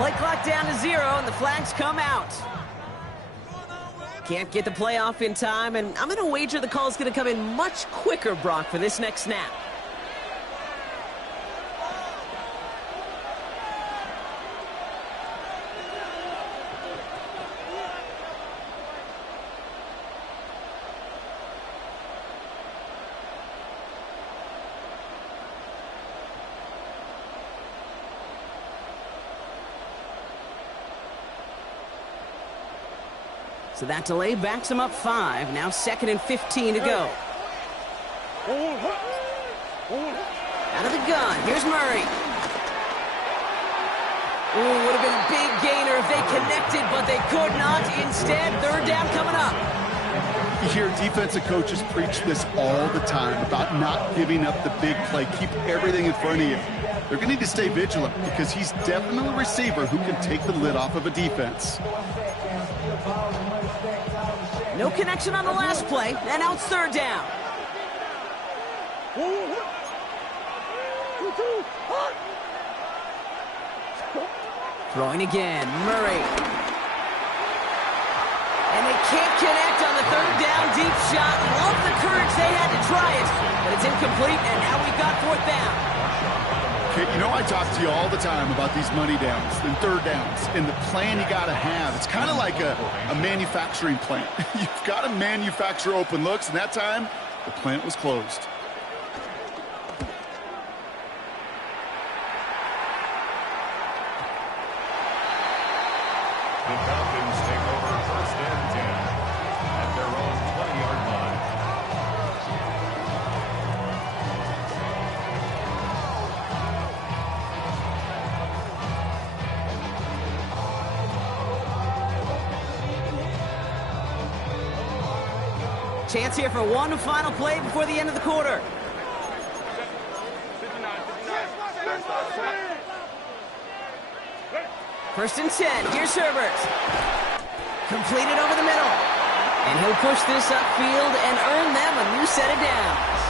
Play clock down to 0, and the flags come out. Can't get the play off in time, and I'm going to wager the call is going to come in much quicker, Brock, for this next snap. So that delay backs him up 5. Now 2nd and 15 to go. Out of the gun. Here's Murray. Ooh, would have been a big gainer if they connected, but they could not. Instead, 3rd down coming up. You hear defensive coaches preach this all the time about not giving up the big play. Keep everything in front of you. They're going to need to stay vigilant because he's definitely a receiver who can take the lid off of a defense. No connection on the last play, and now it's 3rd down. Throwing again, Murray. And they can't connect on the 3rd down deep shot. Love the courage they had to try it, but it's incomplete, and now we've got 4th down. Okay, you know I talk to you all the time about these money downs and 3rd downs and the plan you got to have. It's kind of like a manufacturing plant. You've got to manufacture open looks, and that time, the plant was closed. The Falcons take over 1st and 10 at their own 20-yard line. Chance here for one final play before the end of the quarter. First and 10. Here's Herbert. Completed over the middle. And he'll push this upfield and earn them a new set of downs.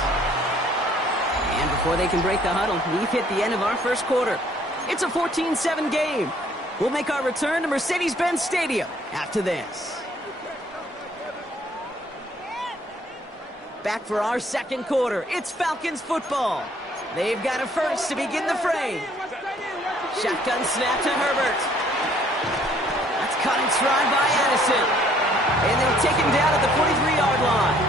And before they can break the huddle, we've hit the end of our first quarter. It's a 14-7 game. We'll make our return to Mercedes-Benz Stadium after this. Back for our second quarter. It's Falcons football. They've got a first to begin the frame. Shotgun snap to Herbert. That's caught in stride by Addison. And they'll take him down at the 43-yard line.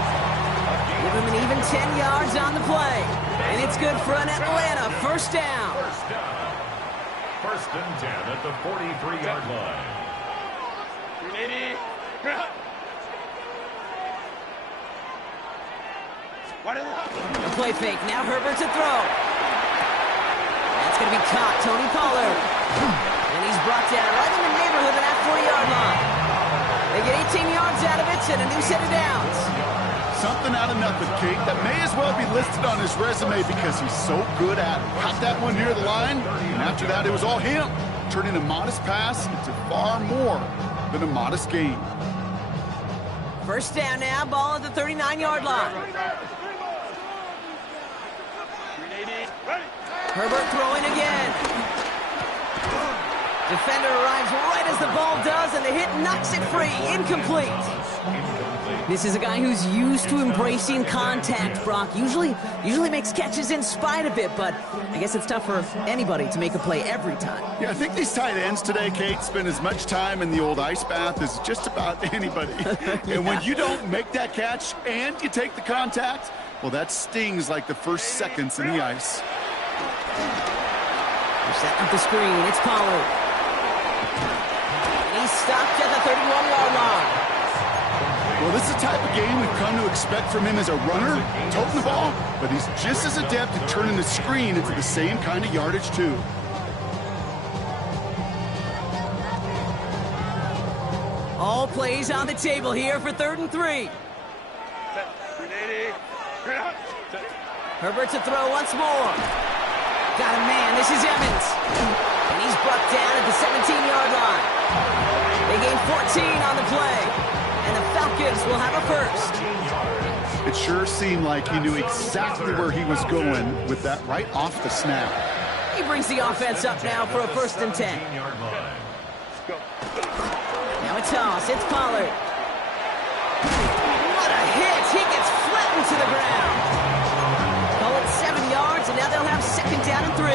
Give him an even 10 yards on the play. And it's good for an Atlanta first down. First and 10 at the 43-yard line. A play fake. Now Herbert to throw. That's going to be caught. Tony Pollard. And he's brought down right in the neighborhood of that 40-yard line. They get 18 yards out of it and a new set of downs. Something out of nothing, Kate. That may as well be listed on his resume because he's so good at it. Caught that one near the line, and after that it was all him, turning a modest pass into far more than a modest gain. First down now, ball at the 39-yard line. Herbert throwing again. Defender arrives right as the ball does, and the hit knocks it free. Incomplete. This is a guy who's used to embracing contact, Brock. Usually makes catches in spite of it, but I guess it's tough for anybody to make a play every time. Yeah, I think these tight ends today, Kate, spend as much time in the old ice bath as just about anybody. And when you don't make that catch and you take the contact, well, that stings like the first seconds in the ice. They're setting up the screen. It's Pollard. And he's stopped at the 31-yard line. Well, this is the type of game we've come to expect from him as a runner, toting the ball, but he's just as adept at turning the screen into the same kind of yardage, too. All plays on the table here for 3rd and 3. Herbert to throw once more. Got a man. This is Evans. And he's brought down at the 17-yard line. They gain 14 on the play. And the Falcons will have a first. It sure seemed like he knew exactly where he was going with that right off the snap. He brings the offense up now for a 1st and 10. Now a toss. It's Pollard. What a hit. He gets flattened to the ground. Call it 7 yards, and now they'll have 2nd down and 3.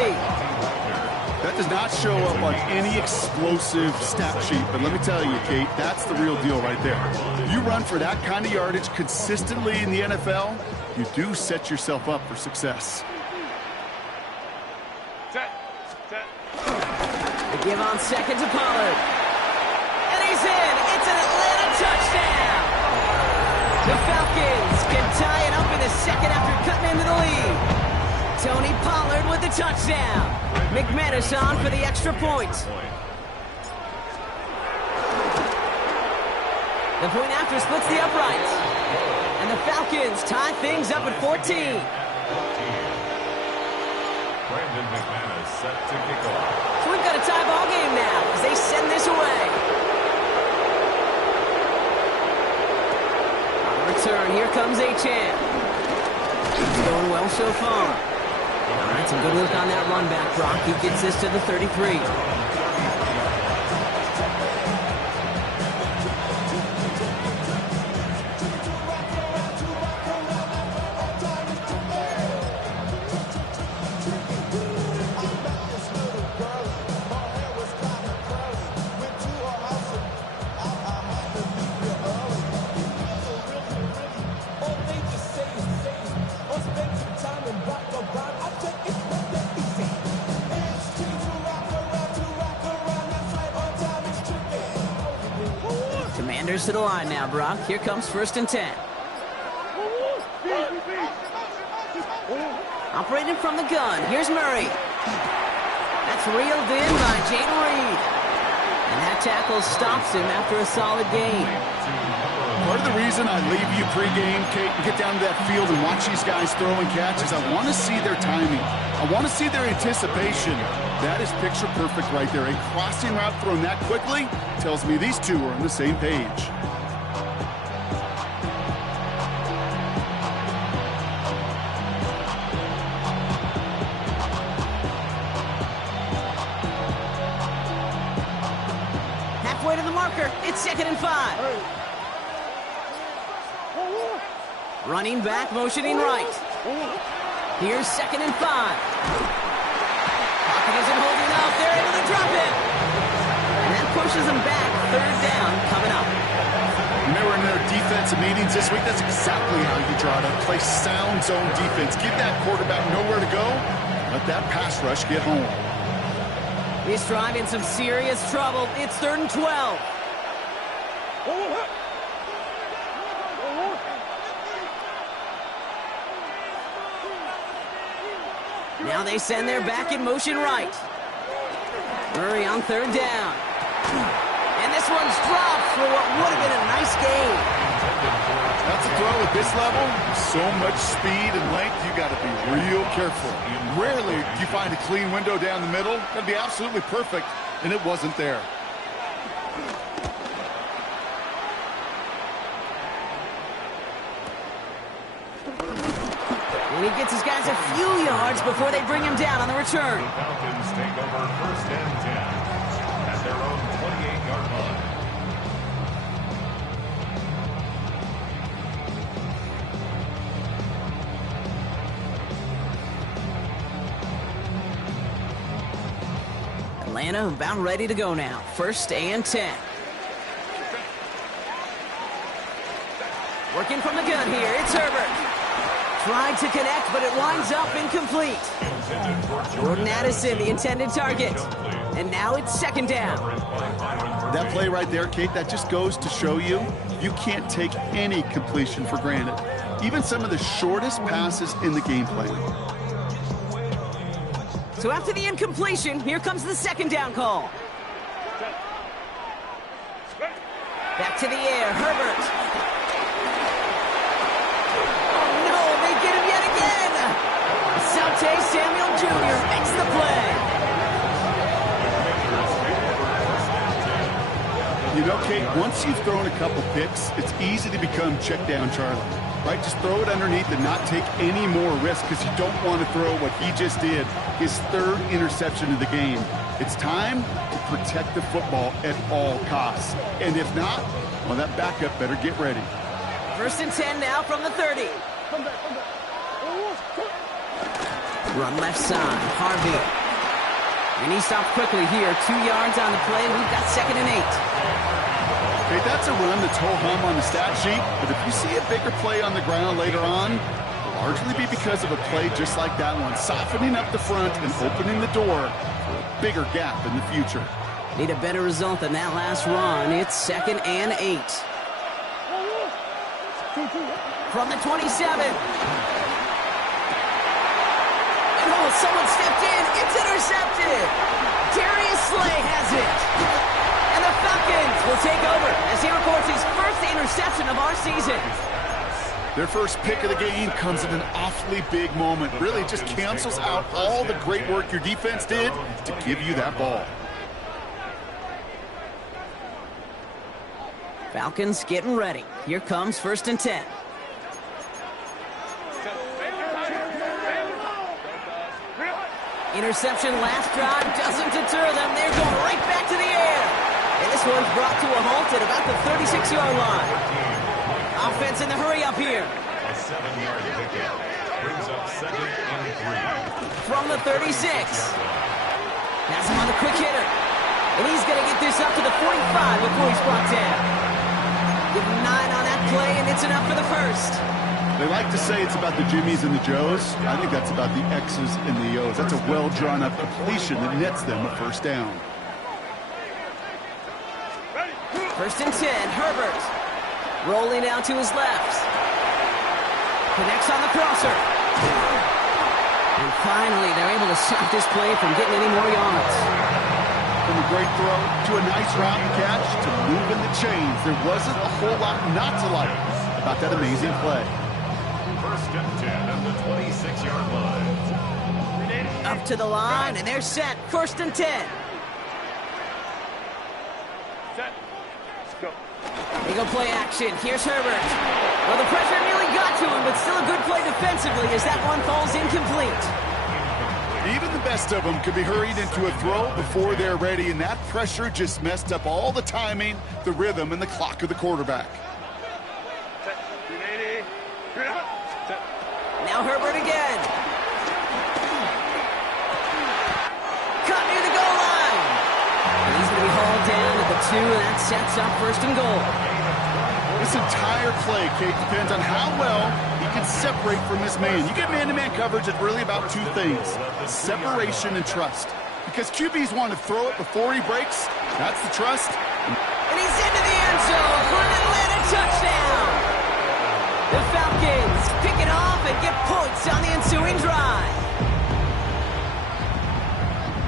That does not show up on any explosive stat sheet, but let me tell you, Kate, that's the real deal right there. You run for that kind of yardage consistently in the NFL, you do set yourself up for success. They give on 2nd to Pollard. And he's in. It's an Atlanta touchdown. The Falcons can tie it up in the 2nd after cutting into the lead. Tony Pollard with the touchdown. McManus on for the extra point. The point after splits the uprights. And the Falcons tie things up at 14. Brandon McManus set to kick off. So we've got a tie ball game now as they send this away. On return, here comes Achane. It's going well so far. All right, some good look on that run back, Brock. He gets this to the 33. To the line now, Brock. Here comes 1st and 10. Operating from the gun. Here's Murray. That's reeled in by Jayden Reed. And that tackle stops him after a solid gain. Part of the reason I leave you pregame, Kate, and get down to that field and watch these guys throw and catch is I want to see their timing. I want to see their anticipation. That is picture perfect right there. A crossing route thrown that quickly tells me these two are on the same page. Halfway to the marker. It's 2nd and 5. Running back, motioning right. Here's 2nd and 5. Pocket isn't holding up. They're able to drop it. And that pushes them back. 3rd down coming up. Remember in their defensive meetings this week, that's exactly how you draw it up. Play sound zone defense. Give that quarterback nowhere to go. Let that pass rush get home. This drive in some serious trouble. It's 3rd and 12. Now they send their back in motion right. Murray on 3rd down. And this one's dropped for what would have been a nice gain. That's a throw at this level. So much speed and length, you got to be real careful. Rarely do you find a clean window down the middle. That'd be absolutely perfect, and it wasn't there. And he gets his guys a few yards before they bring him down on the return. The Falcons take over 1st and 10 at their own 28-yard line. Atlanta about ready to go now. 1st and 10. Working from the gun here. It's Herbert. Tried to connect, but it winds up incomplete. Jordan Addison, the intended target. And now it's 2nd down. That play right there, Kate, that just goes to show you can't take any completion for granted. Even some of the shortest passes in the game plan. So after the incompletion, here comes the 2nd down call. Back to the air, Herbert. Saute Samuel Jr. makes the play. You know, Kate, once you've thrown a couple picks, it's easy to become check down Charlie. right? Just throw it underneath and not take any more risk because you don't want to throw what he just did, his third interception of the game. It's time to protect the football at all costs. And if not, well, that backup better get ready. 1st and 10 now from the 30. Run left side, Harvey. And he stopped quickly here. 2 yards on the play. We've got 2nd and 8. Okay, that's a run that's ho-hum on the stat sheet, but if you see a bigger play on the ground later on, it'll largely be because of a play just like that one, softening up the front and opening the door for a bigger gap in the future. Need a better result than that last run. It's 2nd and 8. From the 27. And oh, someone stepped in. It's intercepted. Darius Slay has it. And the Falcons will take over as he records his first interception of our season. Their first pick of the game comes at an awfully big moment. Really just cancels out all the great work your defense did to give you that ball. Falcons getting ready. Here comes 1st and 10. Interception last drive doesn't deter them. They're going right back to the air. And this one's brought to a halt at about the 36-yard line. Offense in the hurry up here. A 7-yard pickup brings up 2nd and 3. From the 36. That's him on the quick hitter. And he's going to get this up to the 45 before he's brought down. Give him 9 on that play, and it's enough for the first. They like to say it's about the Jimmies and the Joes. I think that's about the X's and the O's. That's a well-drawn-up completion that nets them a first down. 1st and 10, Herbert. Rolling out to his left. Connects on the crosser. And finally, they're able to stop this play from getting any more yards. From a great throw to a nice route and catch to moving the chains. There wasn't a whole lot not to like about that amazing play. 1st and 10 at the 26-yard line. Up to the line, and they're set. 1st and 10. They go play action. Here's Herbert. Well, the pressure nearly got to him, but still a good play defensively as that one falls incomplete. Even the best of them could be hurried into a throw before they're ready, and that pressure just messed up all the timing, the rhythm, and the clock of the quarterback. Now Herbert again. Cut near the goal line. And he's going to be hauled down at the 2, and that sets up 1st and goal. This entire play, Kate, depends on how well he can separate from his man. You get man-to-man coverage, it's really about 2 things, separation and trust. Because QBs want to throw it before he breaks. That's the trust. And he's into the end zone for an Atlanta touchdown. The Falcons pick it off and get points on the ensuing drive.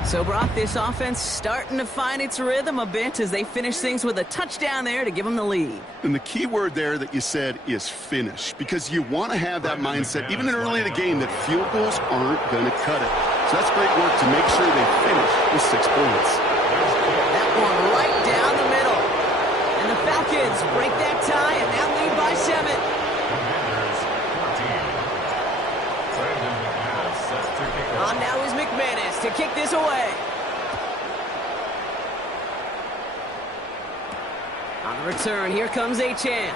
So, Brock, this offense starting to find its rhythm a bit as they finish things with a touchdown there to give them the lead. And the key word there that you said is finish, because you want to have that mindset, even early in the game, that field goals aren't going to cut it. So that's great work to make sure they finish with 6 points. That one right down the middle. And the Falcons break that tie and now lead by 7. On now is McManus to kick this away. On the return, here comes Achane.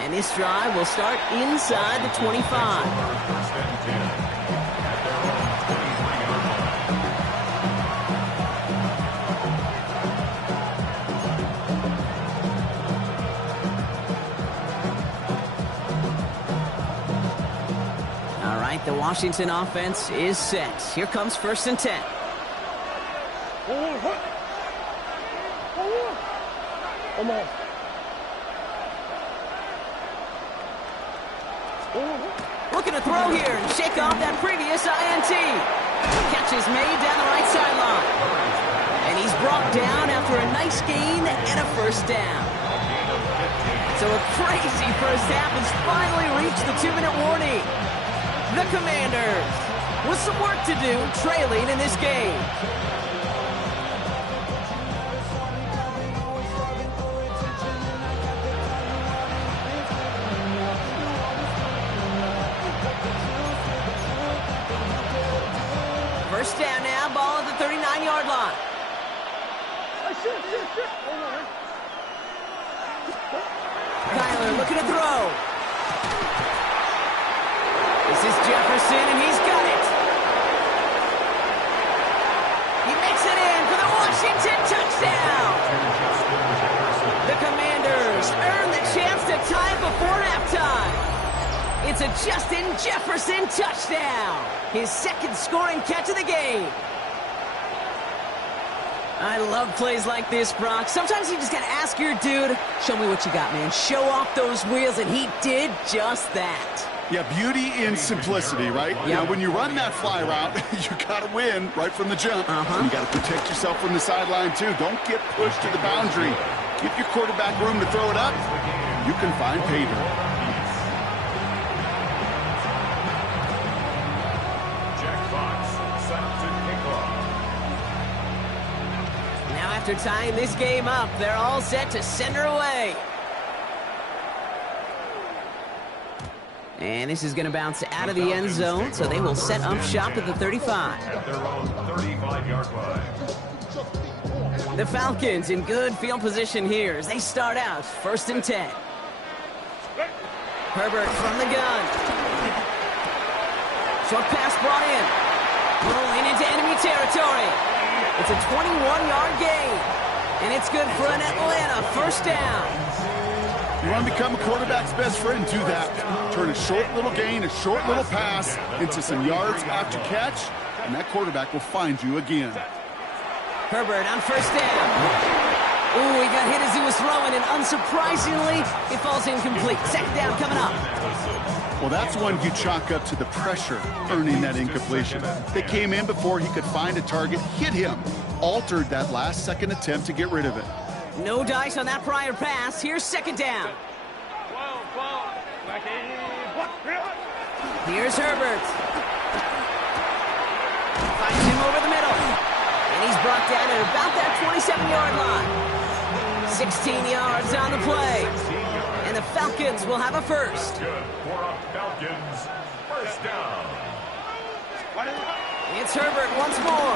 And this drive will start inside the 25. The Washington offense is set. Here comes 1st and 10. Looking to throw here and shake off that previous INT. Catch is made down the right sideline. And he's brought down after a nice gain and a 1st down. So a crazy first half has finally reached the 2-minute warning. The Commanders with some work to do, trailing in this game. First down now, ball at the 39-yard line. Kyler looking to throw. This is Jefferson, and he's got it. He makes it in for the Washington touchdown. The Commanders earn the chance to tie it before halftime. It's a Justin Jefferson touchdown. His second scoring catch of the game. I love plays like this, Brock. Sometimes you just got to ask your dude, show me what you got, man. Show off those wheels, and he did just that. Yeah, beauty in simplicity, right? Yep. Now, when you run that fly route, you got to win right from the jump. You got to protect yourself from the sideline, too. Don't get pushed to the boundary. Give your quarterback room to throw it up. You can find pay dirt. After tying this game up, they're all set to send her away. And this is going to bounce out of the end zone, so they will set up shop at the 35. At their own 35-yard line. The Falcons in good field position here as they start out 1st and 10. Herbert from the gun. Short pass brought in. Rolling into enemy territory. It's a 21-yard gain, and it's good for an Atlanta first down. You want to become a quarterback's best friend, do that. Turn a short little gain, a short little pass into some yards after catch, and that quarterback will find you again. Herbert on first down. Ooh, he got hit as he was throwing, and unsurprisingly, it falls incomplete. Second down coming up. Well, that's one you chalk up to the pressure earning that incompletion. They came in before he could find a target, hit him, altered that last-second attempt to get rid of it. No dice on that prior pass. Here's second down. Here's Herbert. Finds him over the middle. And he's brought down at about that 27-yard line. 16 yards on the play. And the Falcons will have a first. Good for a Falcons first down. It's Herbert once more.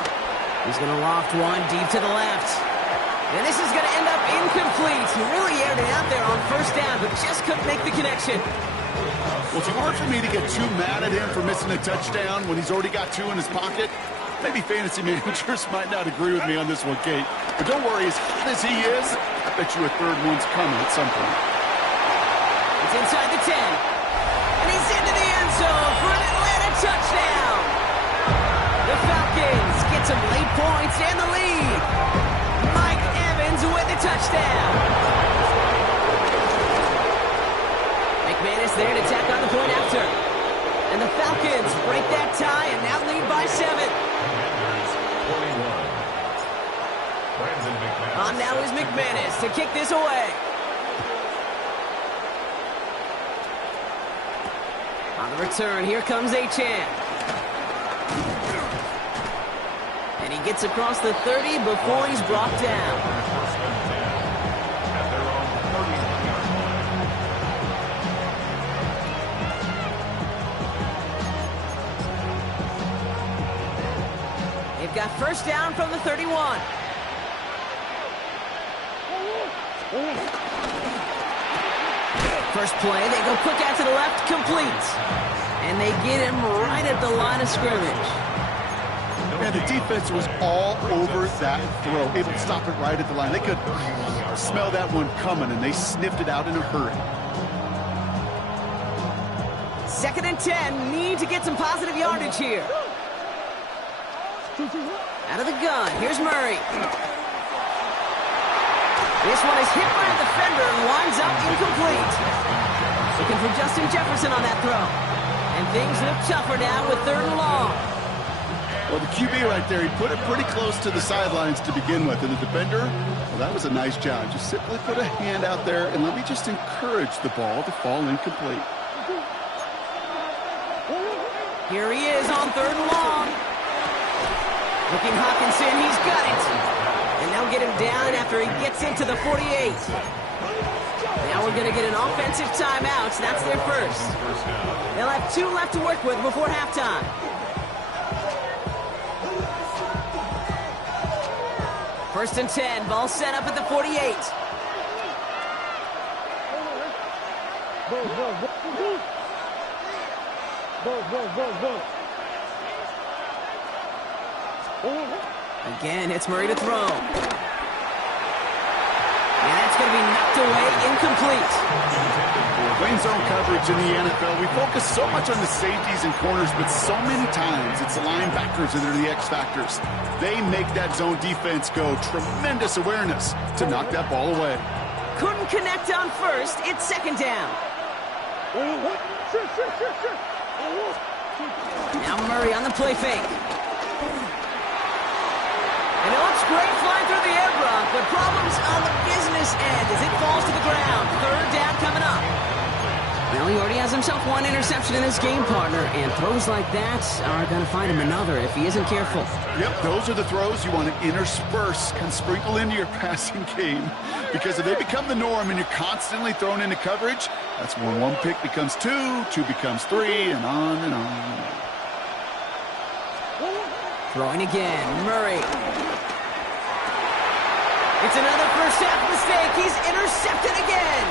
He's going to loft one deep to the left. And this is going to end up incomplete. He really aired it out there on first down, but just couldn't make the connection. Well, it's hard for me to get too mad at him for missing a touchdown when he's already got two in his pocket. Maybe fantasy managers might not agree with me on this one, Kate. But don't worry, as hot as he is, I bet you a third one's coming at some point. It's inside the 10. And he's into the end zone for an Atlanta touchdown. The Falcons get some late points and the lead. Mike Evans with the touchdown. McManus there to tack on the point after. And the Falcons break that tie and now lead by 7. On now is McManus to kick this away. On the return, here comes Achane. And he gets across the 30 before he's brought down. They've got first down from the 31. First play, they go quick out to the left, complete. And they get him right at the line of scrimmage. Yeah, the defense was all over that throw, able to stop it right at the line. They could smell that one coming, and they sniffed it out in a hurry. 2nd and 10, need to get some positive yardage here. Out of the gun, here's Murray. This one is hit by a defender and winds up incomplete. Looking for Justin Jefferson on that throw. And things look tougher now with 3rd and long. Well, the QB right there, he put it pretty close to the sidelines to begin with. And the defender, well, that was a nice job. Just simply put a hand out there and let me just encourage the ball to fall incomplete. Here he is on 3rd and long. Looking Hawkinson, he's got it. And they'll get him down after he gets into the 48. Now we're going to get an offensive timeout. So that's their first. They'll have 2 left to work with before halftime. First and 10. Ball set up at the 48. Again, it's Murray to throw. And that's going to be knocked away, incomplete. Playing zone coverage in the NFL, we focus so much on the safeties and corners, but so many times it's the linebackers that are the X factors. They make that zone defense go. Tremendous awareness to knock that ball away. Couldn't connect on first. It's second down. Now Murray on the play fake. And it looks great flying through the air, Brock, but problems on the business end as it falls to the ground. Third down coming up. Well, he already has himself one interception in his game, partner, and throws like that are going to find him another if he isn't careful. Yep, those are the throws you want to intersperse, kind of sprinkle into your passing game. Because if they become the norm and you're constantly thrown into coverage, that's when one pick becomes two, two becomes three, and on and on and on. Throwing again, Murray. It's another first half mistake. He's intercepted again.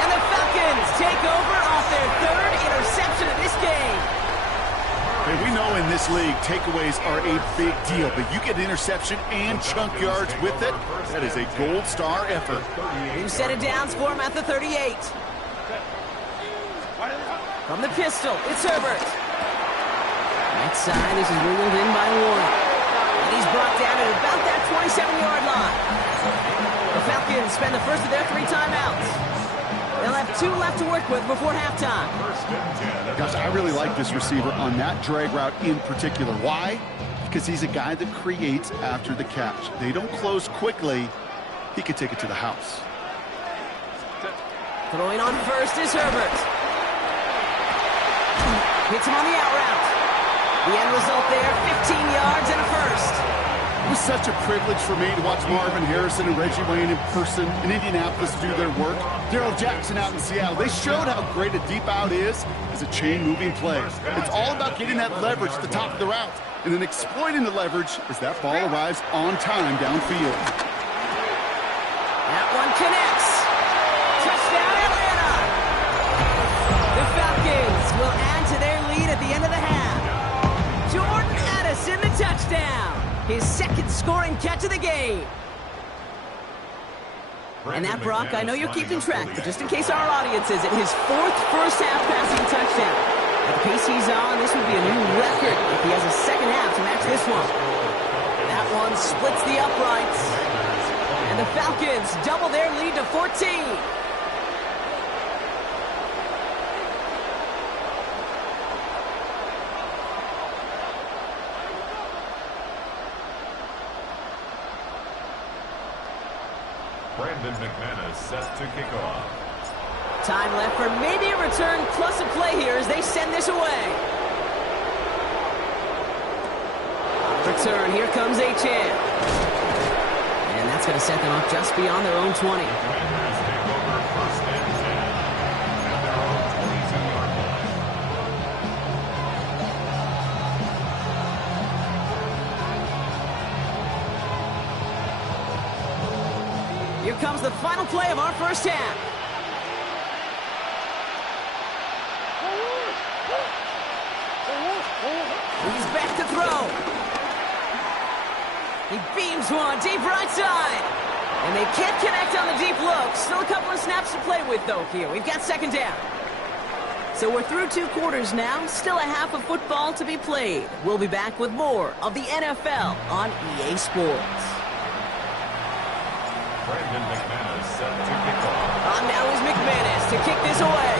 And the Falcons take over off their third interception of this game. Hey, we know in this league, takeaways are a big deal, but you get interception and chunk yards with it, that is a gold star effort. New set of downs for him at the 38. From the pistol, it's Herbert. Right side, this is wiggled in by Warren. And he's brought down at about that 27-yard line. The Falcons spend the first of their 3 timeouts. They'll have 2 left to work with before halftime. Gosh, I really like this receiver on that drag route in particular. Why? Because he's a guy that creates after the catch. They don't close quickly. He could take it to the house. Throwing on first is Herbert. Hits him on the out route. The end result there, 15 yards and a first. It was such a privilege for me to watch Marvin Harrison and Reggie Wayne in person in Indianapolis do their work. Darrell Jackson out in Seattle. They showed how great a deep out is as a chain-moving play. It's all about getting that leverage at the top of the route and then exploiting the leverage as that ball arrives on time downfield. That one connects. Touchdown, Atlanta. The Falcons will add to their lead at the end of the half. Jordan Addison, the touchdown. His second scoring catch of the game. And that, Brock, I know you're keeping track, but just in case our audience isn't, his 4th first-half passing touchdown. At the pace he's on, this would be a new record if he has a second half to match this one. That one splits the uprights. And the Falcons double their lead to 14. Brandon McManus set to kick off. Time left for maybe a return plus a play here as they send this away. Return, here comes Achane. And that's going to set them up just beyond their own 20. Commanders take over first and 10 at their own 22-yard line. Here comes the final play of our first half. He's back to throw. He beams one deep right side. And they can't connect on the deep look. Still a couple of snaps to play with, though, here. We've got second down. So we're through 2 quarters now. Still a half of football to be played. We'll be back with more of the NFL on EA Sports. Brandon McManus set to kick off. On now is McManus to kick this away.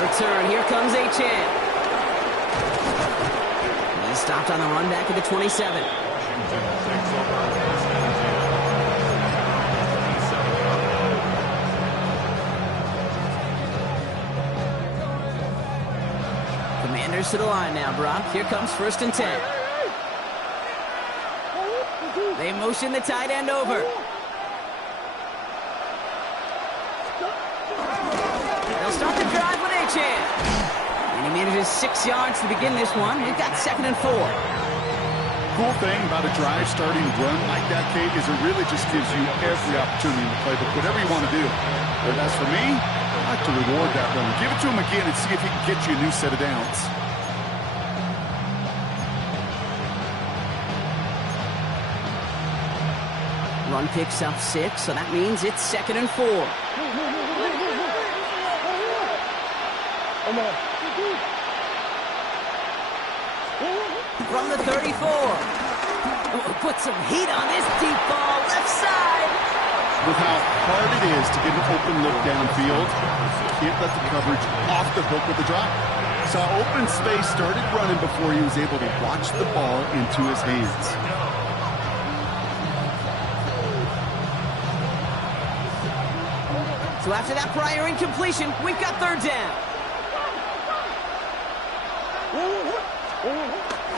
Return, here comes Achane. He's stopped on the run back at the 27. Washington takes over first and 10. Commanders to the line now, Brock. Here comes first and 10. They motion the tight end over. They'll start the drive with Achane. And he manages 6 yards to begin this one. We've got 2nd and 4. Cool thing about a drive starting run like that, Kate, is it really just gives you every opportunity in the playbook, whatever you want to do. But as for me, I like to reward that run. Give it to him again and see if he can get you a new set of downs. Run picks up 6, so that means it's 2nd and 4. From the 34. Oh, put some heat on this deep ball, left side. With how hard it is to get an open look downfield, can't let the coverage off the hook with the drop. Saw open space, started running before he was able to watch the ball into his hands. So after that prior incompletion, we've got 3rd down.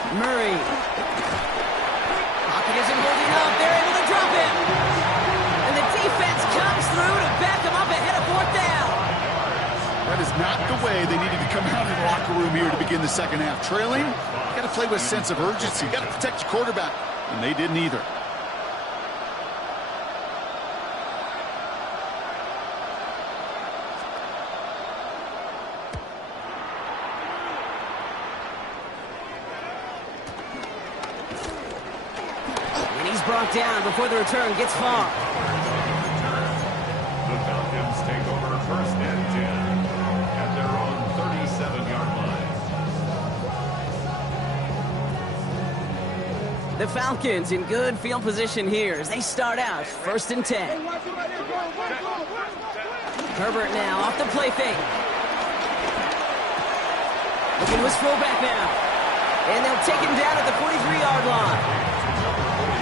Murray. Pocket isn't holding up. They're able to drop him. And the defense comes through to back him up ahead of 4th down. That is not the way they needed to come out of the locker room here to begin the 2nd half. Trailing, you got to play with a sense of urgency. You got to protect your quarterback. And they didn't either. Brought down before the return gets far. The Falcons take over 1st and 10 at their own 37-yard line. The Falcons in good field position here as they start out 1st and 10. Herbert now off the play fake. Looking to his fullback now. And they'll take him down at the 43-yard line.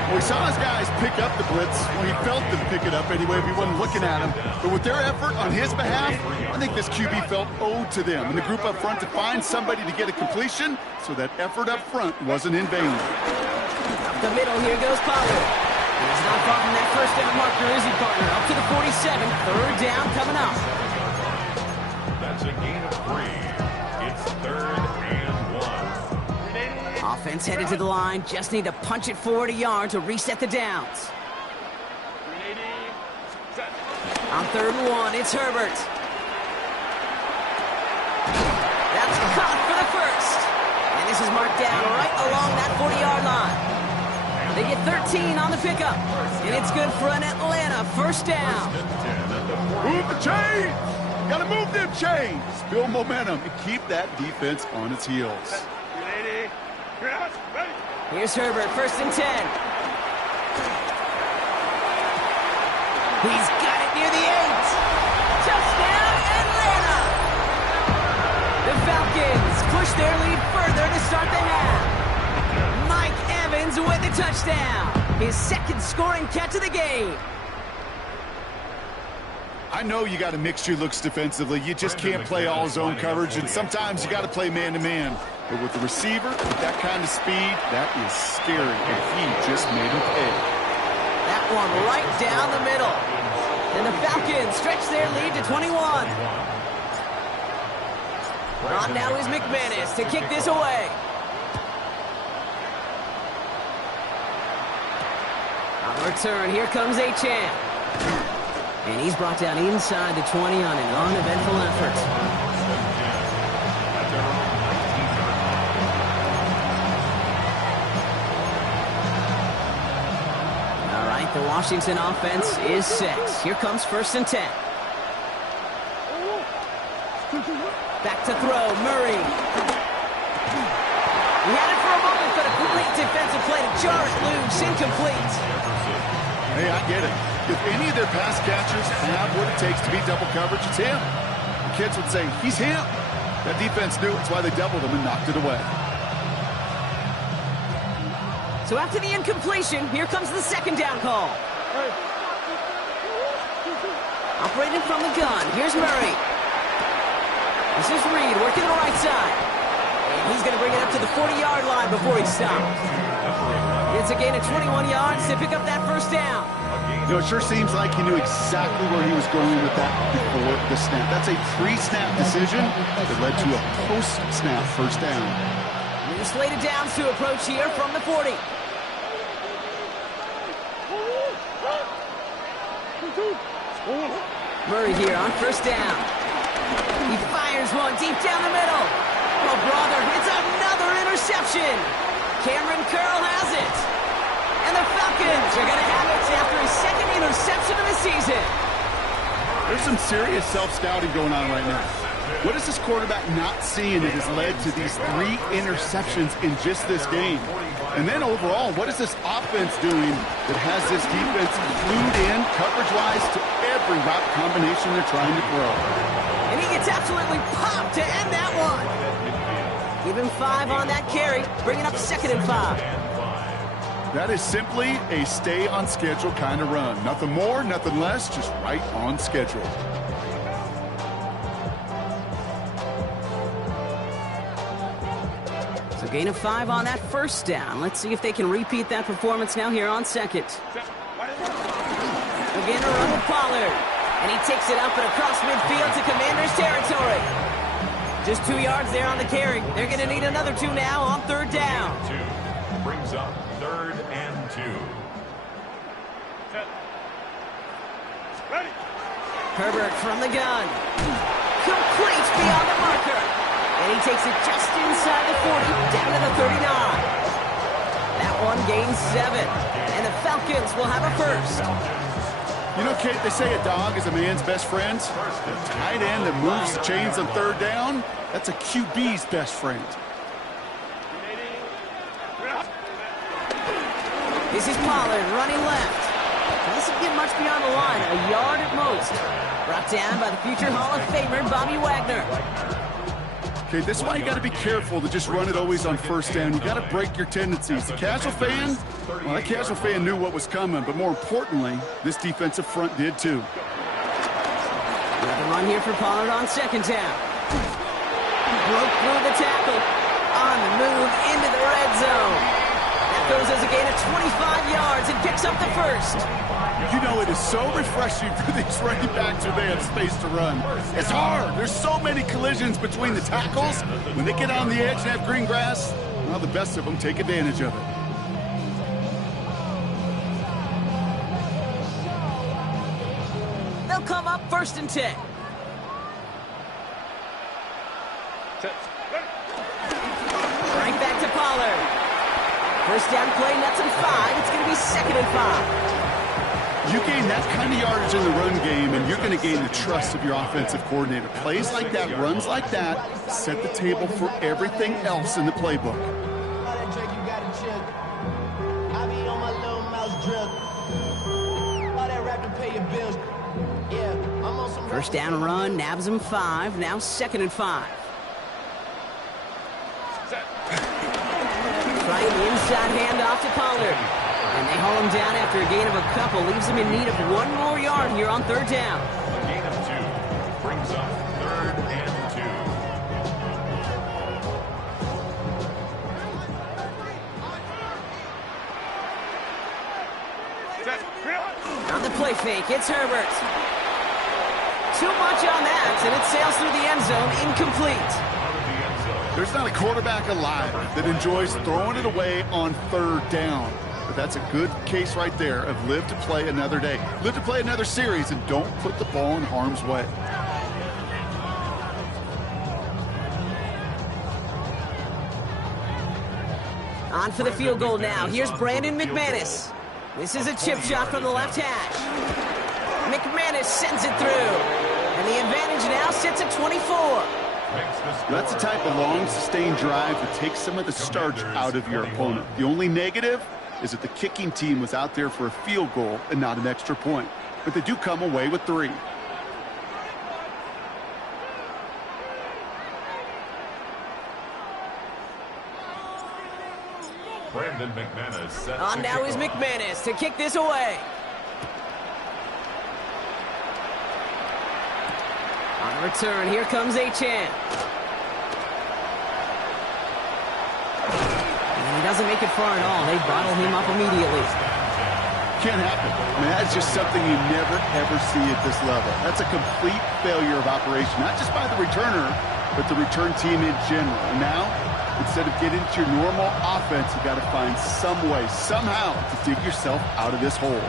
We saw his guys pick up the blitz. Well, he felt them pick it up anyway. We wasn't looking at him. But with their effort on his behalf, I think this QB felt owed to them. And the group up front to find somebody to get a completion, so that effort up front wasn't in vain. Up the middle, here goes Pollard. And he's not far from that 1st down marker, is he, partner? Up to the 47, 3rd down coming up. That's a gain of 3. It's 3rd and 1. Offense headed to the line. Just need to punch it forward a yard to reset the downs. On 3rd and 1, it's Herbert. That's caught for the 1st. And this is marked down right along that 40-yard line. They get 13 on the pickup. And it's good for an Atlanta 1st down. Move the chains! Got to move them chains! Build momentum and keep that defense on its heels. Here's Herbert, 1st and 10. He's got it near the 8. Touchdown, Atlanta! The Falcons push their lead further to start the half. Mike Evans with the touchdown. His 2nd scoring catch of the game. I know you got to mix your looks defensively. You just can't play all zone coverage, and sometimes you got to play man-to-man. But with the receiver, with that kind of speed, that is scary, and he just made him pay. That one right down the middle. And the Falcons stretch their lead to 21. On now is McManus to kick this away. On the return, here comes Achane. And he's brought down inside the 20 on an uneventful effort. The Washington offense is set. Here comes 1st and 10. Back to throw, Murray. He had it for a moment, but a great defensive play to jar it loose, incomplete. Hey, I get it. If any of their pass catchers have what it takes to beat double coverage, it's him. The kids would say, he's him. That defense knew it's why they doubled him and knocked it away. So after the incompletion, here comes the 2nd down call. Operating from the gun, here's Murray. This is Reed working the right side. And he's going to bring it up to the 40-yard line before he stops. It's a gain of 21 yards to pick up that first down. You know, it sure seems like he knew exactly where he was going with that before the snap. That's a pre-snap decision that led to a post-snap first down. New slated downs to approach here from the 40. Murray here on first down. He fires one deep down the middle. Oh, brother, it's another interception. Cameron Curl has it. And the Falcons are going to have it after his second interception of the season. There's some serious self-scouting going on right now. What is this quarterback not seeing that has led to these 3 interceptions in just this game? And then overall, what is this offense doing that has this defense glued in coverage-wise to every route combination they're trying to throw? And he gets absolutely popped to end that one. Give him 5 on that carry, bringing up 2nd and 5. That is simply a stay-on-schedule kind of run. Nothing more, nothing less, just right on schedule. So gain of 5 on that first down. Let's see if they can repeat that performance now here on second. Again, a run with Pollard. And he takes it up and across midfield to Commander's territory. Just 2 yards there on the carry. They're going to need another 2 now on 3rd down. Brings up 3rd and 2. Herbert from the gun. Complete beyond the marker. And he takes it just inside the 40, down to the 39. That one gains 7. And the Falcons will have a first. You know, Kate, they say a dog is a man's best friend. The tight end that moves the chains on 3rd down, that's a QB's best friend. This is Pollard running left. Doesn't get much beyond the line, a yard at most. Brought down by the future Hall of Famer, Bobby Wagner. Okay, this is why you got to be careful to just run it always on 1st down. You got to break your tendencies. The casual fan, well, that casual fan knew what was coming, but more importantly, this defensive front did too. Another run here for Pollard on 2nd down. Broke through the tackle. On the move into the red zone. That goes as a gain of 25 yards and picks up the first. You know, it is so refreshing for these running backs when they have space to run. It's hard. There's so many collisions between the tackles. When they get on the edge and have green grass, well, the best of them take advantage of it. They'll come up 1st and 10. Right back to Pollard. First down play, nuts and 5. It's going to be 2nd and 5. You gain that kind of yardage in the run game, and you're going to gain the trust of your offensive coordinator. Plays like that, runs like that, set the table for everything else in the playbook. First down run, nabs him 5. Now 2nd and 5. Trying the inside handoff to Pollard. And they haul him down after a gain of a couple. Leaves him in need of 1 more yard here on 3rd down. A gain of 2. Brings up 3rd and 2. On the play fake, it's Herbert. Too much on that, and it sails through the end zone, incomplete. There's not a quarterback alive that enjoys throwing it away on 3rd down. But that's a good case right there of live to play another day. Live to play another series and don't put the ball in harm's way. On for the field goal now. Here's Brandon McManus. This is a chip shot from the left hash. McManus sends it through. And the advantage now sits at 24. That's the type of long, sustained drive that takes some of the starch out of your opponent. The only negative is that the kicking team was out there for a field goal and not an extra point. But they do come away with 3. Brandon McManus set On now is McManus to kick this away. On the return, here comes Achane. doesn't make it far at all. They bottle him up immediately. Can't happen. I mean, that's just something you never, ever see at this level. That's a complete failure of operation, not just by the returner, but the return team in general. And now, instead of getting to your normal offense, you got to find some way, somehow, to dig yourself out of this hole.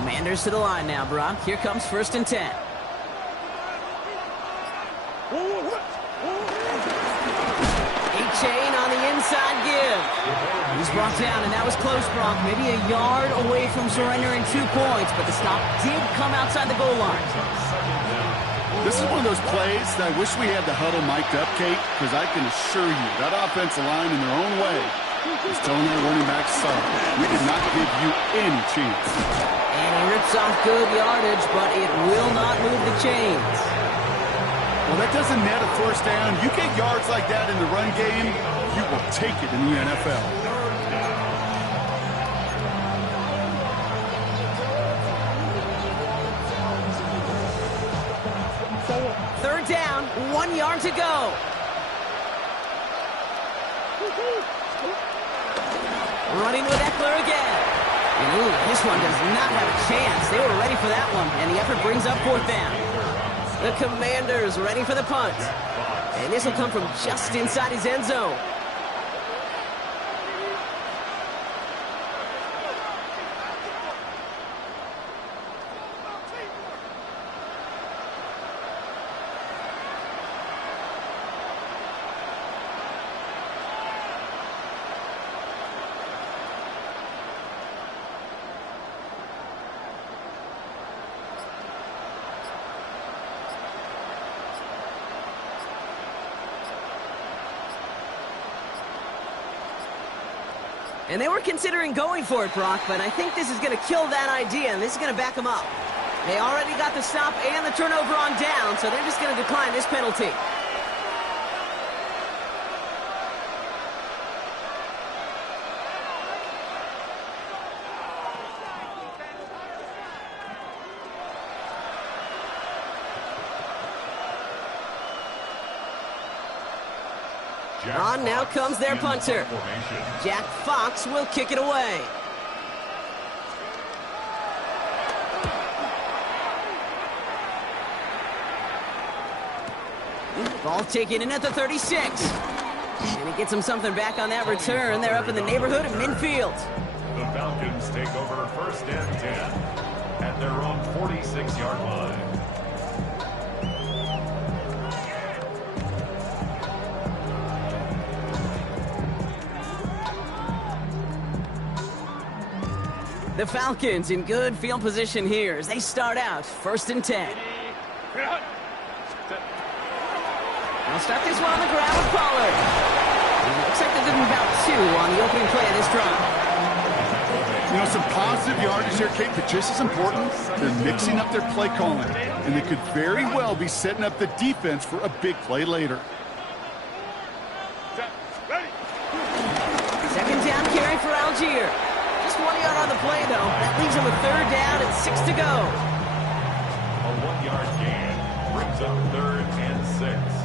Commanders to the line now, Brock. Here comes 1st and 10. A-chain on the inside give. He's brought down, and that was close, Brock. Maybe a yard away from surrendering 2 points, but the stop did come outside the goal line. This is one of those plays that I wish we had the huddle mic'd up, Kate, because I can assure you that offensive line in their own way is telling their running back, sorry, we did not give you any chance. And he rips off good yardage, but it will not move the chains. Well, that doesn't net a 1st down. You get yards like that in the run game, you will take it in the NFL. 3rd down, 1 yard to go. Running with Eckler again. And ooh, this one does not have a chance. They were ready for that one, and the effort brings up 4th down. The Commanders ready for the punt. And this will come from just inside his end zone. And they were considering going for it, Brock, but I think this is going to kill that idea, and this is going to back them up. They already got the stop and the turnover on down, so they're just going to decline this penalty. On now comes their punter. Jack Fox will kick it away. Ball taken in at the 36. And he gets him something back on that return. They're up in the neighborhood of midfield. The Falcons take over 1st and 10 at their own 46-yard line. The Falcons in good field position here as they start out 1st and 10. They'll start this one on the ground with Pollard. It looks like they're giving about 2 on the opening play of this drive. You know, some positive yardage here, Kate, but just as important, they're mixing up their play calling, and they could very well be setting up the defense for a big play later. 2nd down carry for Algier. Just 1 yard on the play, though. That leaves him with 3rd down and 6 to go. A 1-yard gain brings up 3rd and 6.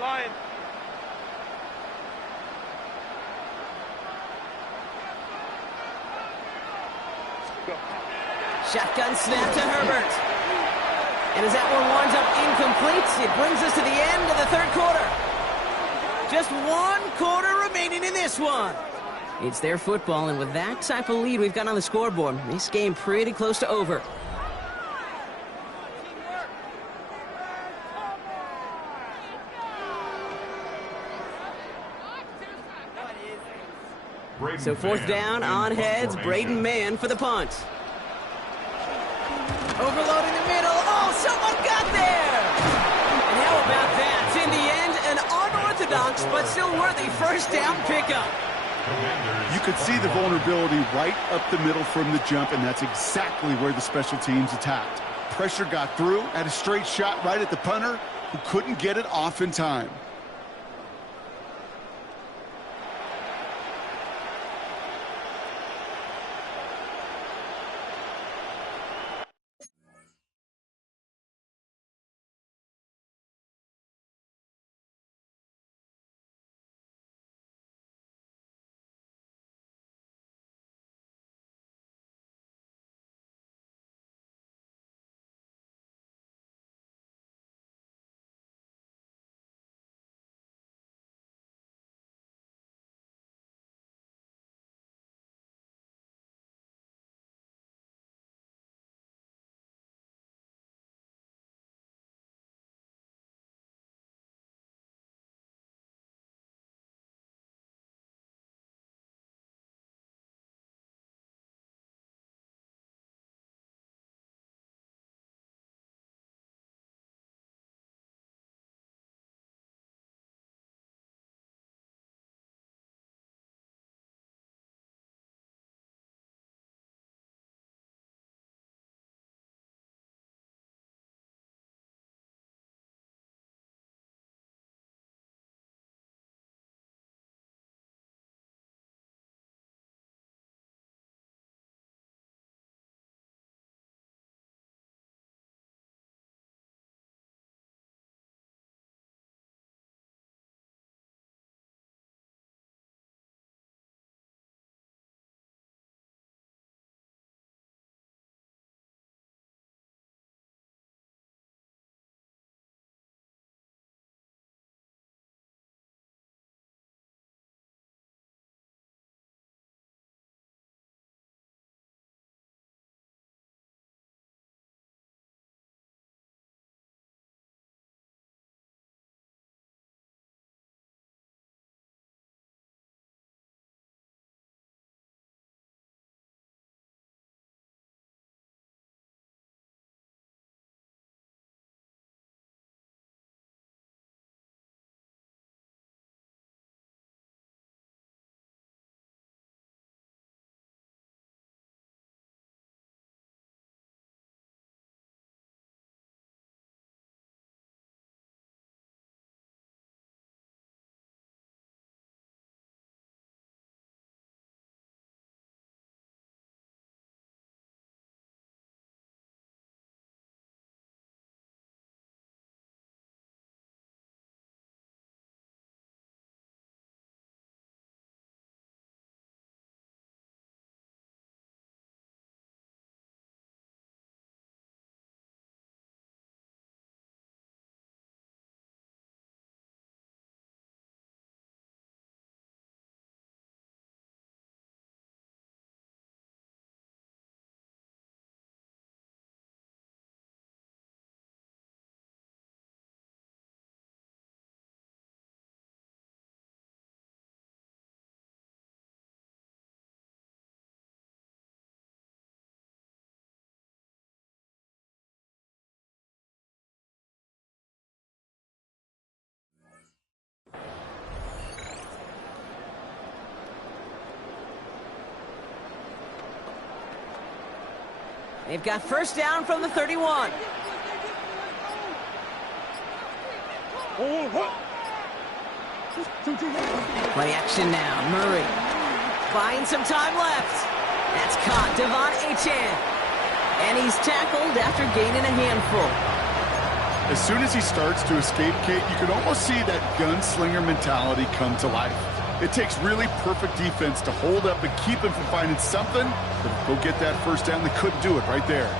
Lion. Shotgun snap to Herbert. And as that one winds up incomplete, it brings us to the end of the 3rd quarter. Just 1 quarter remaining in this one. It's their football, and with that type of lead we've got on the scoreboard, this game pretty close to over. So 4th down on heads, Braden Mann for the punt. Overload in the middle. Oh, someone got there! And how about that? unorthodox, but still worthy first down pickup. You could see the vulnerability right up the middle from the jump, and that's exactly where the special teams attacked. Pressure got through, had a straight shot right at the punter, who couldn't get it off in time. They've got first down from the 31. Play action now. Murray finds some time left. That's caught. Devon Achane. And he's tackled after gaining a handful. As soon as he starts to escape, Kate, you can almost see that gunslinger mentality come to life. It takes really perfect defense to hold up and keep him from finding something. But go get that first down. They couldn't do it right there.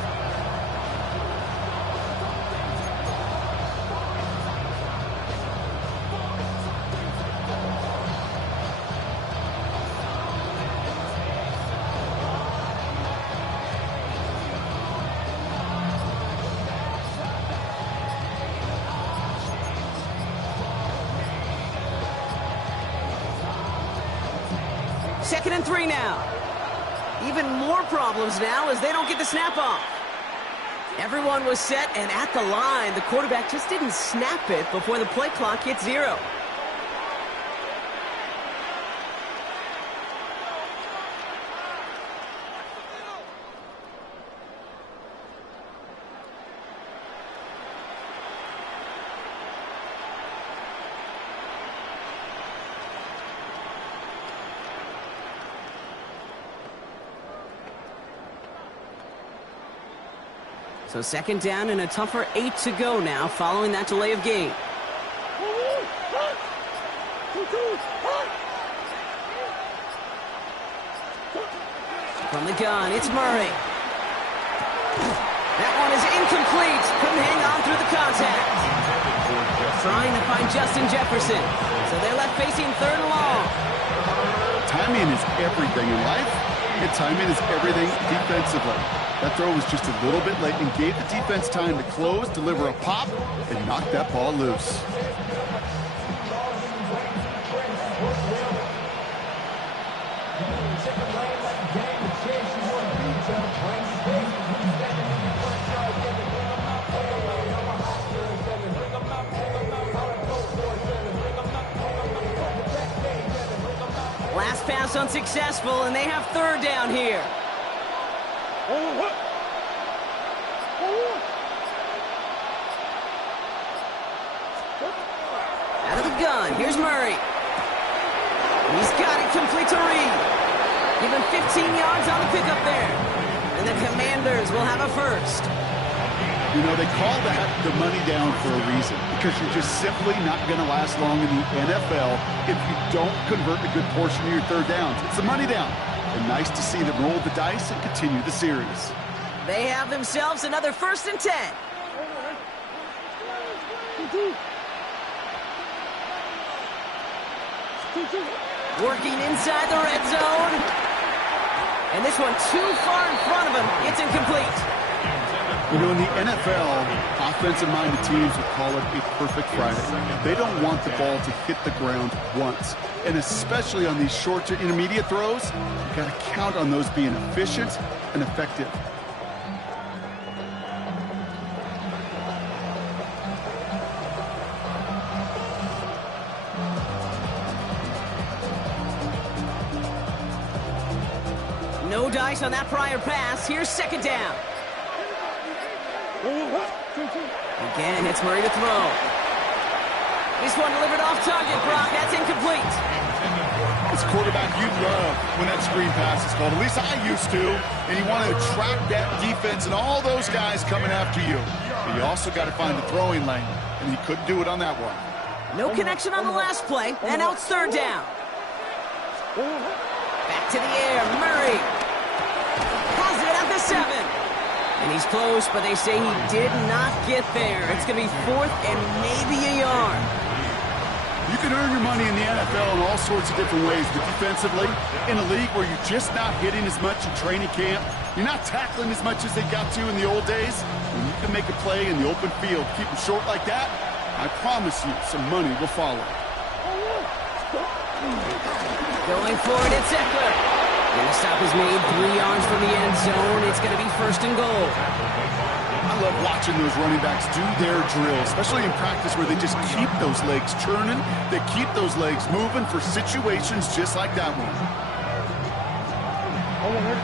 Second and 3 now. Even more problems now as they don't get the snap off. Everyone was set and at the line. The quarterback just didn't snap it before the play clock hit 0. So second down and a tougher 8 to go now following that delay of game. From the gun, it's Murray. That one is incomplete. Couldn't hang on through the contact. Trying to find Justin Jefferson. So they're left facing third and long. Timing is everything in life, and timing is everything defensively. That throw was just a little bit late and gave the defense time to close, deliver a pop, and knock that ball loose. Last pass unsuccessful, and they have third down here. Out of the gun, here's Murray. He's got it complete to Reed. Give him 15 yards on the pickup there. And the Commanders will have a first. You know, they call that the money down for a reason, because you're just simply not going to last long in the NFL if you don't convert a good portion of your third downs. It's the money down. And nice to see them roll the dice and continue the series. They have themselves another 1st and 10. Working inside the red zone. And this one too far in front of him. It's incomplete. You know, in the NFL, offensive-minded teams would call it a perfect Friday. They don't want the ball to hit the ground once. And especially on these short to intermediate throws, you've got to count on those being efficient and effective. No dice on that prior pass. Here's second down. Again, it's Murray to throw. This one delivered off target, Brock. That's incomplete. It's quarterback you love when that screen pass is called. At least I used to. And you want to attract that defense and all those guys coming after you. But you also got to find the throwing lane. And he couldn't do it on that one. No connection on the last play. And now it's third down. Back to the air. Murray has it at the 7. And he's close, but they say he did not get there. It's going to be 4th and maybe a yard. You can earn your money in the NFL in all sorts of different ways, but defensively, in a league where you're just not hitting as much in training camp, you're not tackling as much as they got to in the old days, when you can make a play in the open field, keep it short like that, I promise you some money will follow. Going for it, it's Eckler. And the stop is made 3 yards from the end zone. It's going to be 1st and goal. I love watching those running backs do their drill, especially in practice where they just keep those legs churning. They keep those legs moving for situations just like that one.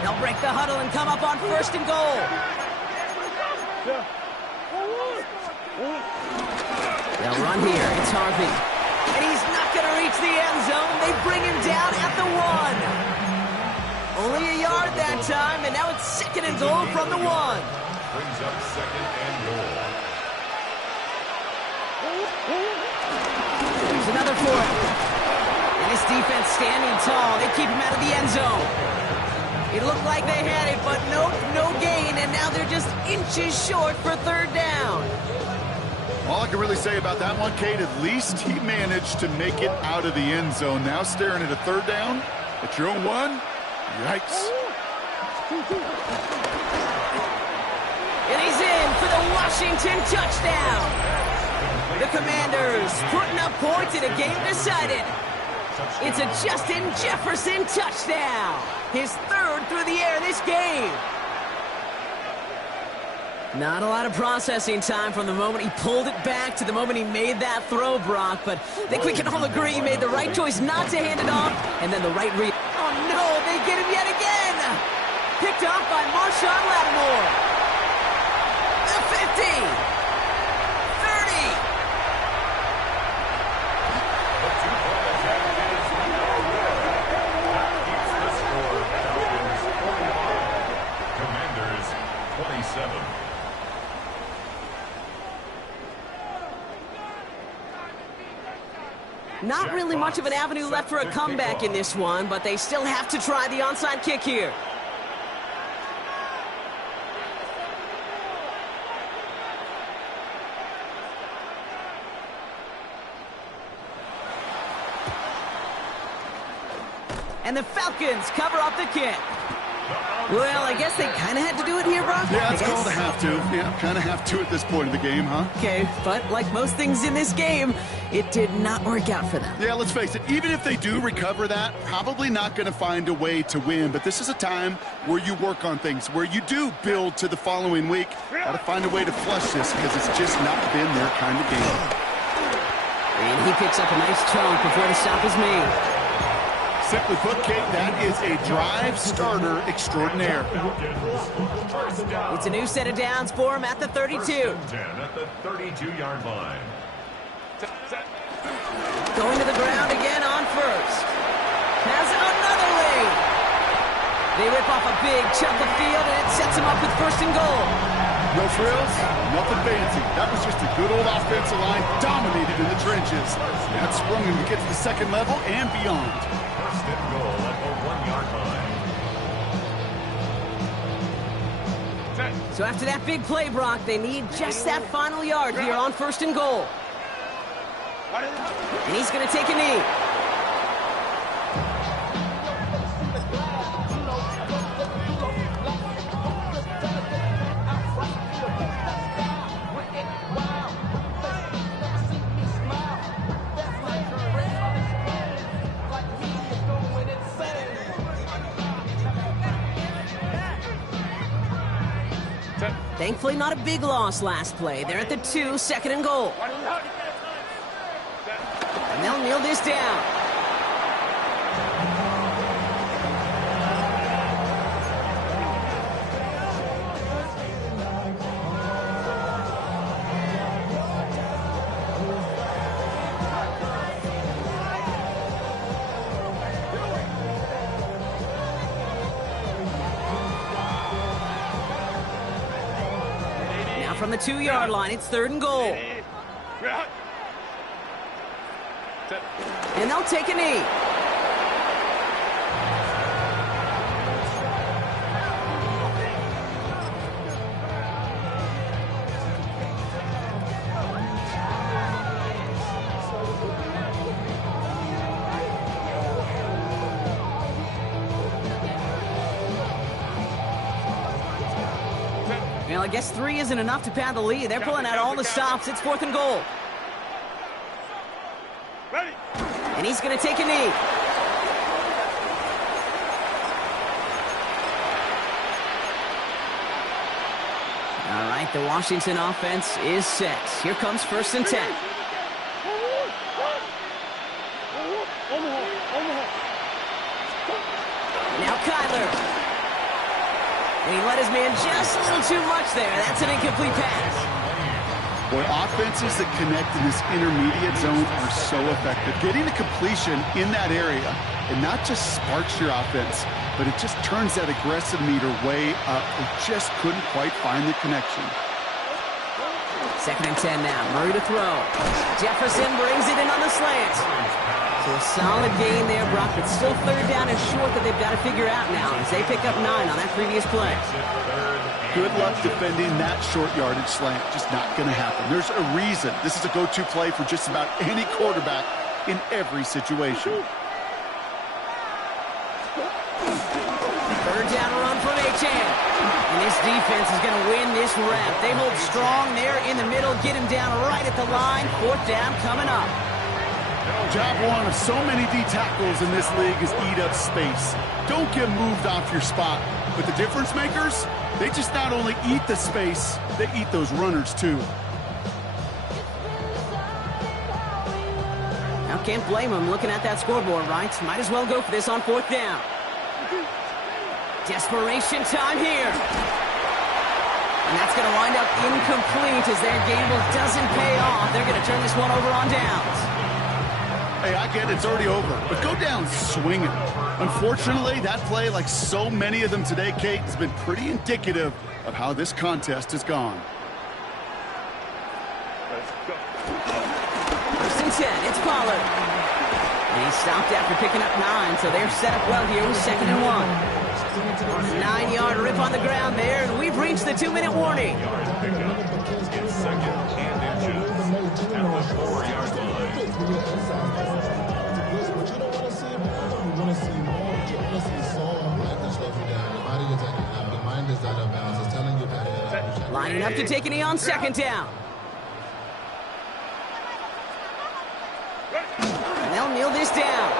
They'll break the huddle and come up on 1st and goal. They'll run here. It's Harvey. And he's not going to reach the end zone. They bring him down at the 1. Only a yard that time, and now it's 2nd and goal from the 1. Brings up 2nd and goal. There's another 4th. And this defense standing tall. They keep him out of the end zone. It looked like they had it, but nope, no gain, and now they're just inches short for third down. All I can really say about that one, Kate, at least he managed to make it out of the end zone. Now staring at a third down at your own 1. Yikes. And he's in for the Washington touchdown. The Commanders putting up points in a game decided. It's a Justin Jefferson touchdown. His 3rd through the air this game. Not a lot of processing time from the moment he pulled it back to the moment he made that throw, Brock. But I think we can all agree he made the right choice not to hand it off, and then the right read. Oh, no, they get him yet again. Picked off by Marshawn Lattimore. The 50. 30. Commanders 27. Not really much of an avenue left for a comeback in this one, but they still have to try the onside kick here. And the Falcons cover up the kick. Well, I guess they kind of had to do it here, Brock. Yeah, it's called a have to. Yeah, kind of have to at this point of the game, huh? Okay, but like most things in this game, it did not work out for them. Yeah, let's face it, even if they do recover that, probably not going to find a way to win. But this is a time where you work on things, where you do build to the following week. Got to find a way to flush this because it's just not been their kind of game. And he picks up a nice chunk before the stop is made. Simply put, Kate, that is a drive starter extraordinaire. It's a new set of downs for him at the 32. At the 32-yard line. Going to the ground again on first. Has another lead. They rip off a big chunk of field, and it sets him up with first and goal. No frills, nothing fancy. That was just a good old offensive line dominated in the trenches. That sprung him to get to the second level and beyond. First and goal at the 1-yard line. So after that big play, Brock, they need just that final yard here on first and goal. And he's going to take a knee. Thankfully, not a big loss last play. They're at the 2, second and goal. And they'll kneel this down. From the 2-yard line, it's third and goal. And they'll take a knee. Well, I guess 3 isn't enough to pad the lead. They're pulling out all the stops. It's fourth and goal. And he's going to take a knee. All right, the Washington offense is set. Here comes first and 10. Now Kyler. And he let his man just a little too much there. That's an incomplete pass. Boy, offenses that connect in this intermediate zone are so effective. Getting the completion in that area, it not just sparks your offense, but it just turns that aggressive meter way up. It just couldn't quite find the connection. Second and 10 now. Murray to throw. Jefferson brings it in on the slant. So a solid gain there, Brock, but still third down and short that they've got to figure out now as they pick up 9 on that previous play. Good luck defending that short yardage slant. Just not going to happen. There's a reason. This is a go-to play for just about any quarterback in every situation. Third down run from Achane. And this defense is going to win this rep. They hold strong there in the middle, get him down right at the line. Fourth down coming up. Job one of so many D tackles in this league is eat up space. Don't get moved off your spot. But the difference makers, they just not only eat the space, they eat those runners too. Now can't blame them looking at that scoreboard, right? Might as well go for this on fourth down. Desperation time here. And that's going to wind up incomplete as their gamble doesn't pay off. They're going to turn this one over on downs. Hey, I get it, it's already over, but go down swinging. Unfortunately, that play, like so many of them today, Kate, has been pretty indicative of how this contest has gone. First and 10, it's Pollard. And he stopped after picking up 9, so they're set up well here with 2nd and 1. 9-yard rip on the ground there, and we've reached the 2-minute warning. It's 2nd and inches at the 4-yard line. Lining up to take a knee on 2nd down. And they'll kneel this down.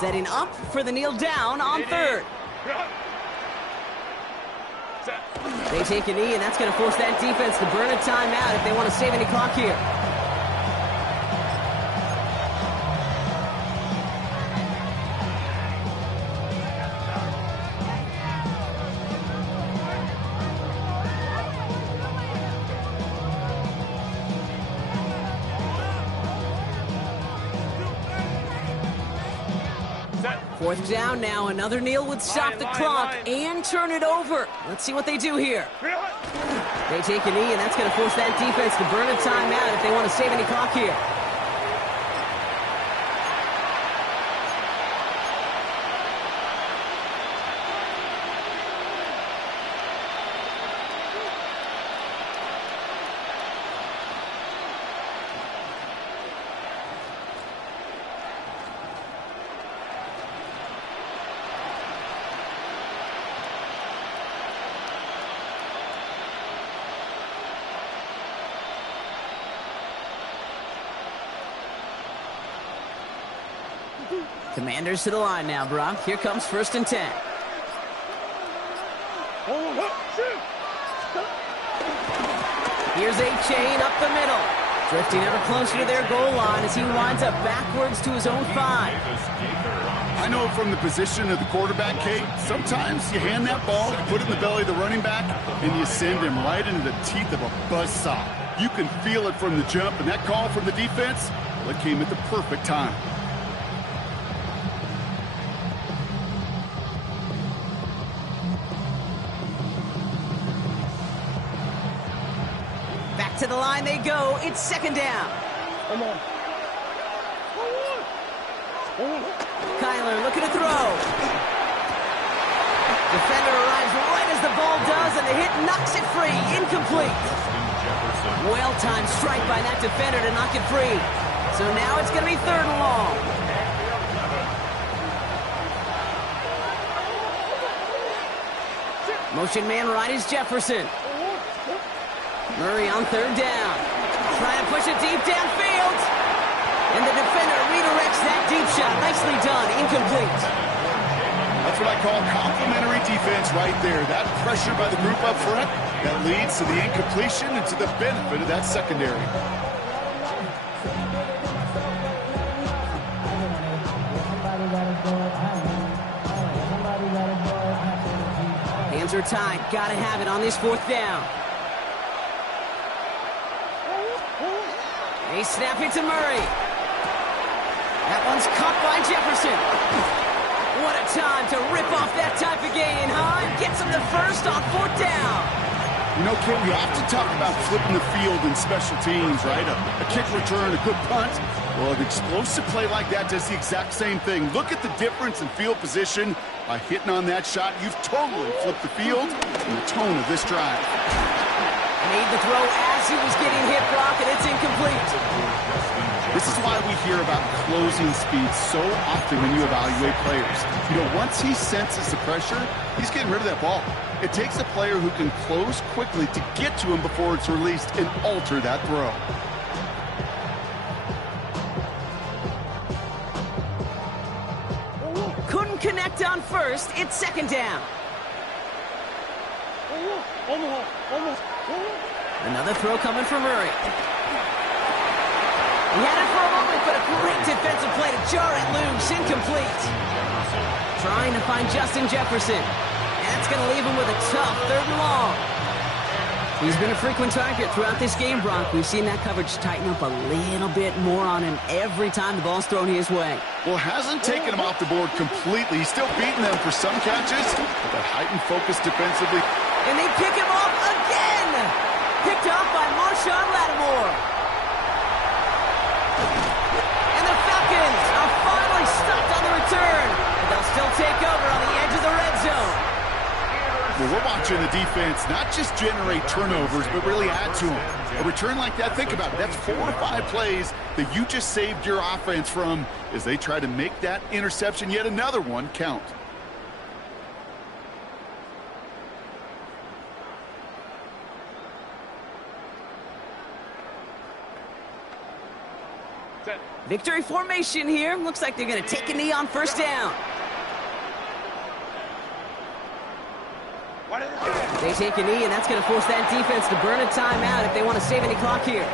Setting up for the kneel down on 3rd. They take a knee, and that's going to force that defense to burn a timeout if they want to save any clock here. Fourth down now. Another kneel would stop the clock and turn it over. Let's see what they do here. They take a knee, and that's going to force that defense to burn a timeout if they want to save any clock here. Commanders to the line now, Brock. Here comes 1st and 10. Here's a chain up the middle. Drifting ever closer to their goal line as he winds up backwards to his own 5. I know from the position of the quarterback, Kate, sometimes you hand that ball, you put it in the belly of the running back, and you send him right into the teeth of a buzzsaw. You can feel it from the jump, and that call from the defense, well, it came at the perfect time. To the line they go. It's 2nd down. Come on. Kyler looking to throw. Defender arrives right as the ball does, and the hit knocks it free. Incomplete. Well-timed strike by that defender to knock it free. So now it's going to be 3rd and long. Motion man right is Jefferson. Murray on 3rd down. Trying to push it deep downfield. And the defender redirects that deep shot. Nicely done. Incomplete. That's what I call complimentary defense right there. That pressure by the group up front, that leads to the incompletion and to the benefit of that secondary. Hands are tied. Got to have it on this 4th down. They snap it to Murray. That one's caught by Jefferson. What a time to rip off that type of gain, huh? Gets him the 1st on 4th down. You know, Kit, we often talk about flipping the field in special teams, right? A kick return, a good punt. Well, an explosive play like that does the exact same thing. Look at the difference in field position. By hitting on that shot, you've totally flipped the field and the tone of this drive. Made the throw as he was getting hit, Brock, and it's incomplete. This is why we hear about closing speed so often when you evaluate players. You know, once he senses the pressure, he's getting rid of that ball. It takes a player who can close quickly to get to him before it's released and alter that throw. Couldn't connect on 1st. It's 2nd down. Another throw coming from Murray. He had it for a moment, but a great defensive play to jar it loose. Incomplete. Trying to find Justin Jefferson. And that's going to leave him with a tough 3rd and long. He's been a frequent target throughout this game, Brock. We've seen that coverage tighten up a little bit more on him every time the ball's thrown his way. Well, hasn't taken him off the board completely. He's still beating them for some catches, but that heightened focus defensively. And they pick him off again! Picked off by Marshawn Lattimore. And the Falcons are finally stopped on the return. But they'll still take over on the edge of the red zone. Well, we're watching the defense not just generate turnovers, but really add to them. A return like that, think about it. That's 4 or 5 plays that you just saved your offense from as they try to make that interception, yet another one, count. Victory formation here. Looks like they're going to take a knee on first down. They take a knee, and that's going to force that defense to burn a timeout if they want to save any clock here.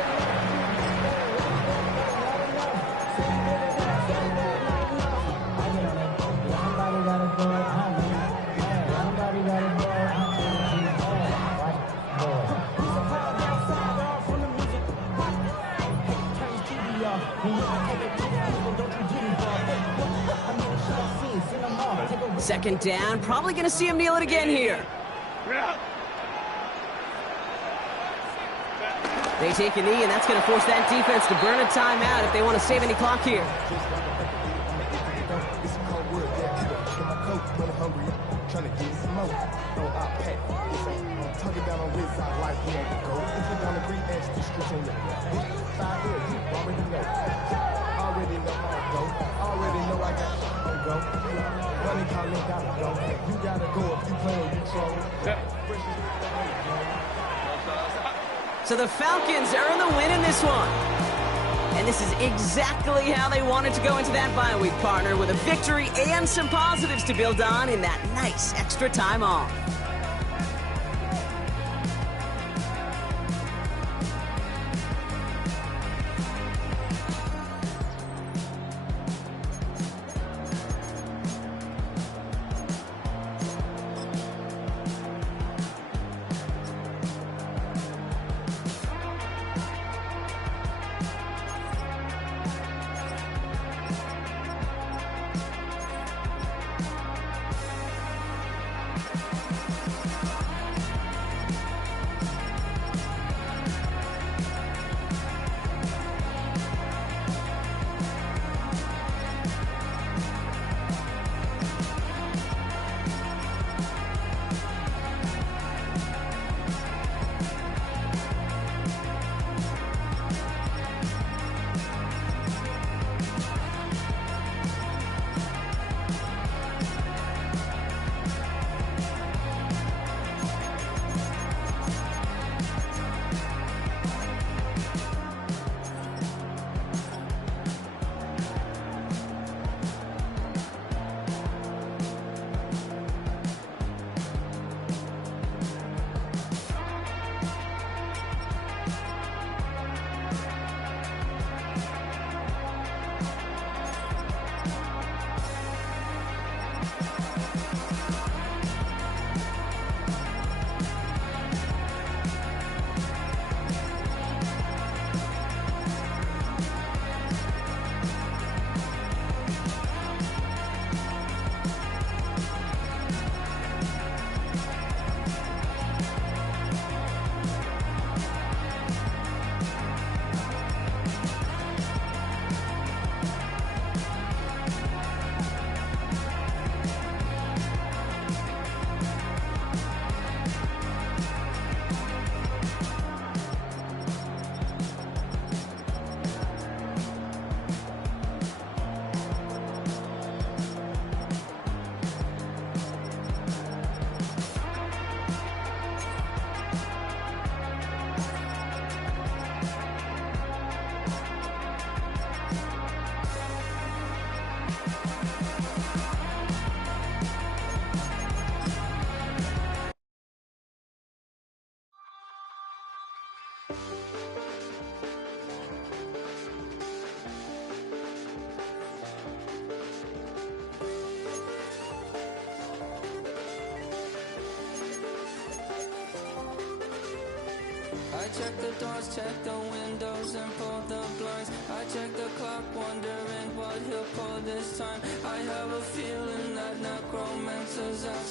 Second down, probably going to see him kneel it again here. They take a knee, and that's going to force that defense to burn a timeout if they want to save any clock here. So the Falcons earn the win in this one. And this is exactly how they wanted to go into that bye week, partner, with a victory and some positives to build on in that nice extra time off. I check the doors, check the windows, and pull the blinds. I check the clock, wondering what he'll pull this time. I have a feeling that necromancer's outside.